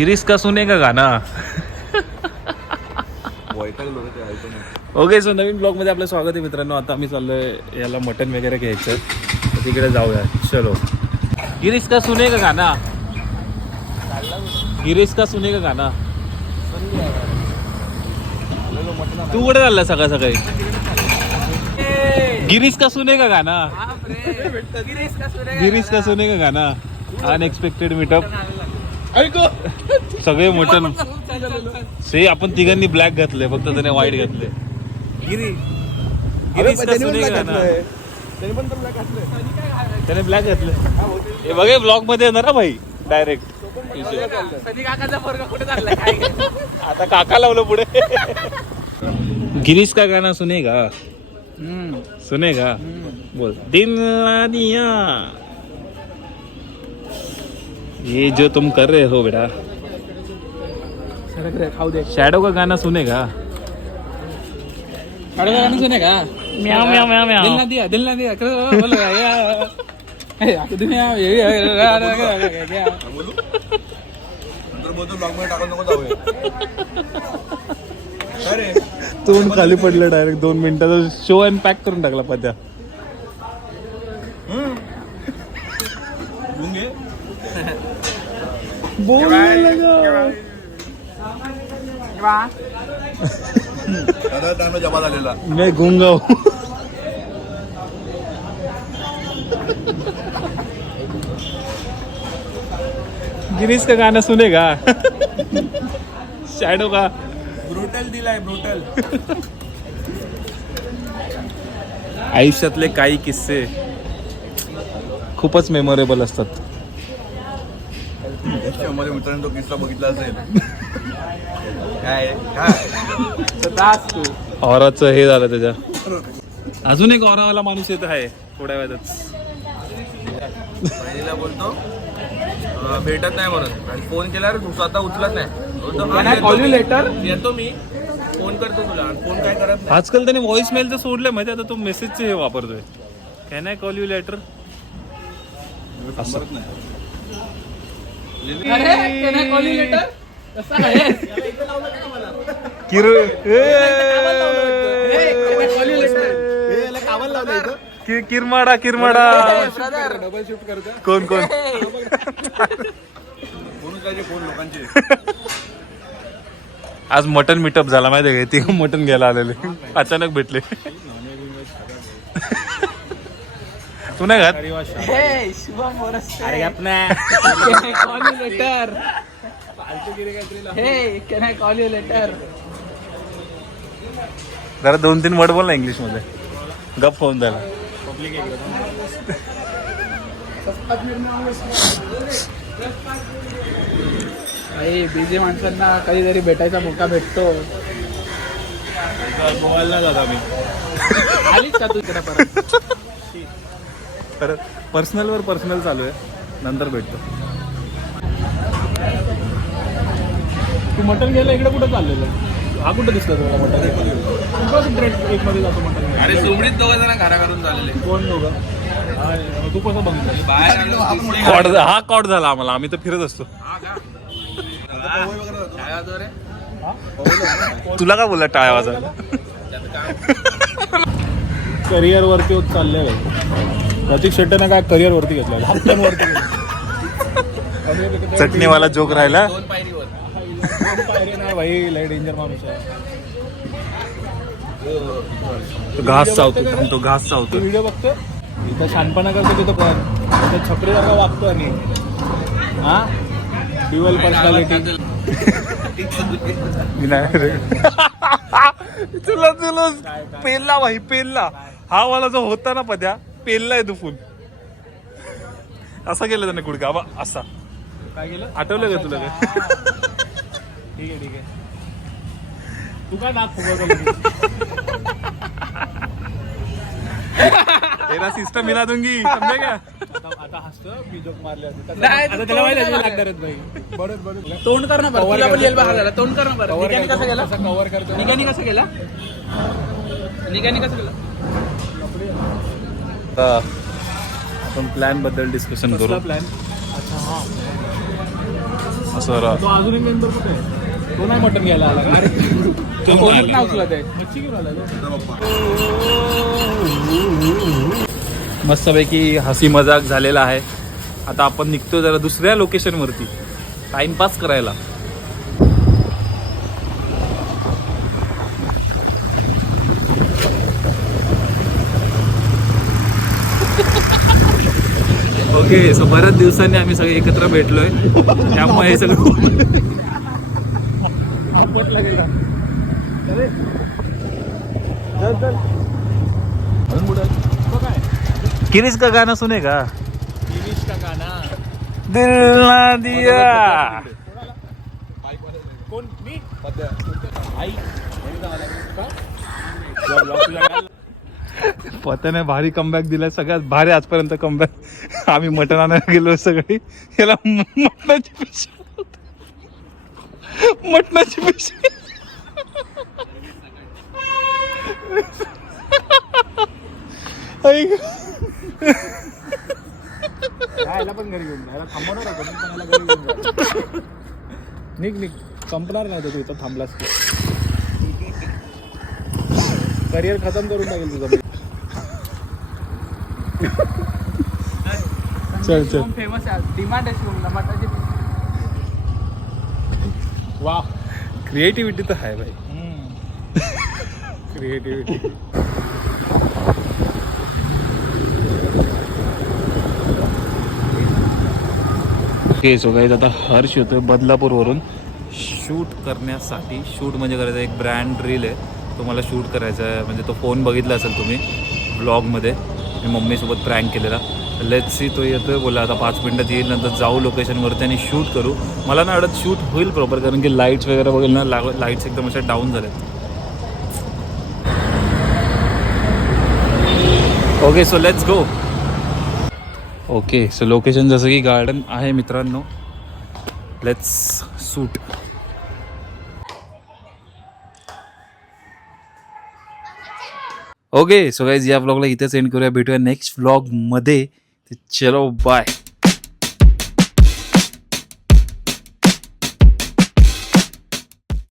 गिरीश का सुनेगा गाना. ओके, सो नवीन ब्लॉग मध्ये आपलं स्वागत आहे मित्रांनो. आता आम्ही चाललोय याला मटन वगैरे घ्यायचं, तर तिकडे जाऊया. चलो. गिरीश का सुनेगा गाना. गिरीश का सुनेगा गाना. तू कुठे चालला सकाळ सकाळी. गिरीश का सुनेगा गाना. गिरीश का सुनेगा गाना. Unexpected meetup. ऐको सगळे मटन से आपण तिघांनी ब्लॅक घातले, फक्त त्याने व्हाईट घातले. गिरीश का सुनेगा गाना. त्याने ब्लॅक घातले. हे बघे ब्लॉग मध्ये येणार ना भाई डायरेक्ट. आता काका लावलं पुढे. गिरीश का गाना सुनेगा. सुनेगा. बोल. दिल ना दिया ये जो तुम कर रहे हो बेटा. शैडो का गाना सुनेगा. शैडो का गाना सुनेगा. म्याओ म्याओ म्याओ म्याओ. दिल ना दिया बोलो यार दुनिया बोलू नंतर बोलतो ब्लॉग मध्ये टाकून नको जाऊया. अरे तोंड खाली पडलं डायरेक्ट 2 मिनिटाचा शो अँड पॅक करून टाकला पद्या. घे दादा टाइम जमा झालेला. मैं गूंगा हूँ. गिरीश का गाना सुनेगा. शैडो का. ब्रुटल दिलाय ब्रुटल. आयुष्यातले काही किस्से खूपच मेमोरेबल असतात. मध्ये मित्रांनो तो किस्सा बघितला असेल. काय औराचं हे झालं त्याच्या. अजून एक औरावाला माणूस येत आहे थोड्या वेळातच. पहिलीला बोलतो भेटत नाही म्हणून, आणि फोन केल्यावर तू स्वतः उचलत नाही. Call you letter. येतो मी, फोन करतो तुला, आणि फोन काय करत नाही. आजकाल त्याने व्हॉइस मेलचं सोडलं माहिती. आता तो मेसेजचे हे वापरतोय. Can I call you later. असं कॉल यू लेटर. किरमाडा किरमाडा. डबल शिफ्ट करतो. कोण कोण. फोन लोकांचे. आज मटन मीटअप झाला माहिती आहे का. ते मटन घ्यायला आलेले अचानक भेटले. तू नाही घात. Call you letter. Can I call you letter. जरा 2-3 वर्ड बोल ना इंग्लिश मध्ये. गप होऊन जायला. बिझी माणसांना कधीतरी भेटायचा मौका भेटतो. गोव्याला जात आम्ही. आलीच का तू इकडे परत. तर पर्सनल चालू आहे, नंतर भेटतो. तू मटन घ्यायला इकडे कुठं चाललेलं. हा कुठं दिसला तुला मटन. एक मध्ये जातो मटन. अरे सुमडीत 2 जण घरा करून झालेले. कोण दोघं. तू कसं बघितलं. बाहेर आलो. हा कॉट झाला आम्हाला. आम्ही तर फिरत असतो. तुला काय बोलला टाळ्या वाजायला. करिअर वरती होत चाललंय. प्रतीक शेट्टीने काय करिअर वरती घेतलं. हप्त्यांवरती चटणीवाला जोक राहिला. 2 पायरीवर. नाही भाई, लय डेंजर माणूस आहे. घास चावतो. तो घास चावतो. व्हिडिओ बघतो इथं शानपणा करतो तिथं, पण इथं छपरीसारखा वागतो. आणि हा ड्युअल पर्सनॅलिटी. तुला पेलला भाई, पेलला. हा वाला जो होता ना पद्या, पेललाय दुखून. असा गेला त्याने गुडघा बा असा. काय केलं आठवलं का तुला काय. ठीक आहे. तू काय नाक फुगवतो. तेरा सिस्टम हिला दूंगी समजे क्या. आता हसतो. मी जोक मारले होते. आता त्याला माहिती आहे लागणार आहेत भाई. बरोबर. तोंड कर ना बरं. तुला पण येईल बघा जरा. तोंड कर ना बरं. निकानी कसं गेला. कव्हर करतो. निकानी कसं गेला. आपण प्लॅन बद्दल डिस्कशन करू. प्लॅन. अच्छा हा. असं तो अजून एक मेंबर कुठे आहे? तो नाही मटण घ्यायला आला का? तो फोनच नाही उचलत आहे. मच्छी घेऊन आला तो. मस्तपैकी हसी मजाक झालेला आहे. आता आपण निघतो जरा दुसऱ्या लोकेशनवरती टाइमपास करायला. ओके, सो बऱ्याच दिवसांनी आम्ही सगळे एकत्र भेटलोय, त्यामुळे हे सगळं किरीश का गाना सुनेगा? गिरीश का गाना. दिल ना दिया. कोण मी? आई. पता नाही, भारी कमबॅक दिलाय, सगळ्यात भारी आजपर्यंत कमबॅक. आम्ही मटण आणायला गेलो सगळी, याला मटणाची पिशवी, मटणाची पिशवी. यायला पण घरी घेऊन जायला थांबवणार होतो पण याला घरी घेऊन जायला. निघ संपणार नाही तो इथं थांबलास की करिअर खतम करून टाकेल तुझं. चल फेमस आहे, डिमांड आहे मटणाची. वा, क्रिएटिव्हिटी तर आहे भाई. क्रिएटिव्हिटी. ओके, सो गाईज आता हर्ष येतोय बदलापूरवरून शूट करण्यासाठी. शूट म्हणजे करायचं एक ब्रँड रील आहे, तो मला शूट करायचा आहे. म्हणजे तो फोन बघितला असेल तुम्ही ब्लॉगमध्ये, मी मम्मीसोबत प्रँक केलेला. लेट्स सी, तो येतोय, बोला आता 5 मिनटात येईल, नंतर जाऊ लोकेशनवरती आणि शूट करू. मला ना वाटत शूट होईल प्रॉपर, कारण की लाईट्स वगैरे बघेल ना, लाईट्स एकदम अशा डाऊन झाल्यात. Okay, so let's go. Okay, so location जसं की गार्डन आहे मित्रांनो. Let's shoot. Okay, so guys या व्लॉगला इथेच एंड करूया. भेटूया नेक्स्ट व्लॉगमध्ये. चलो बाय.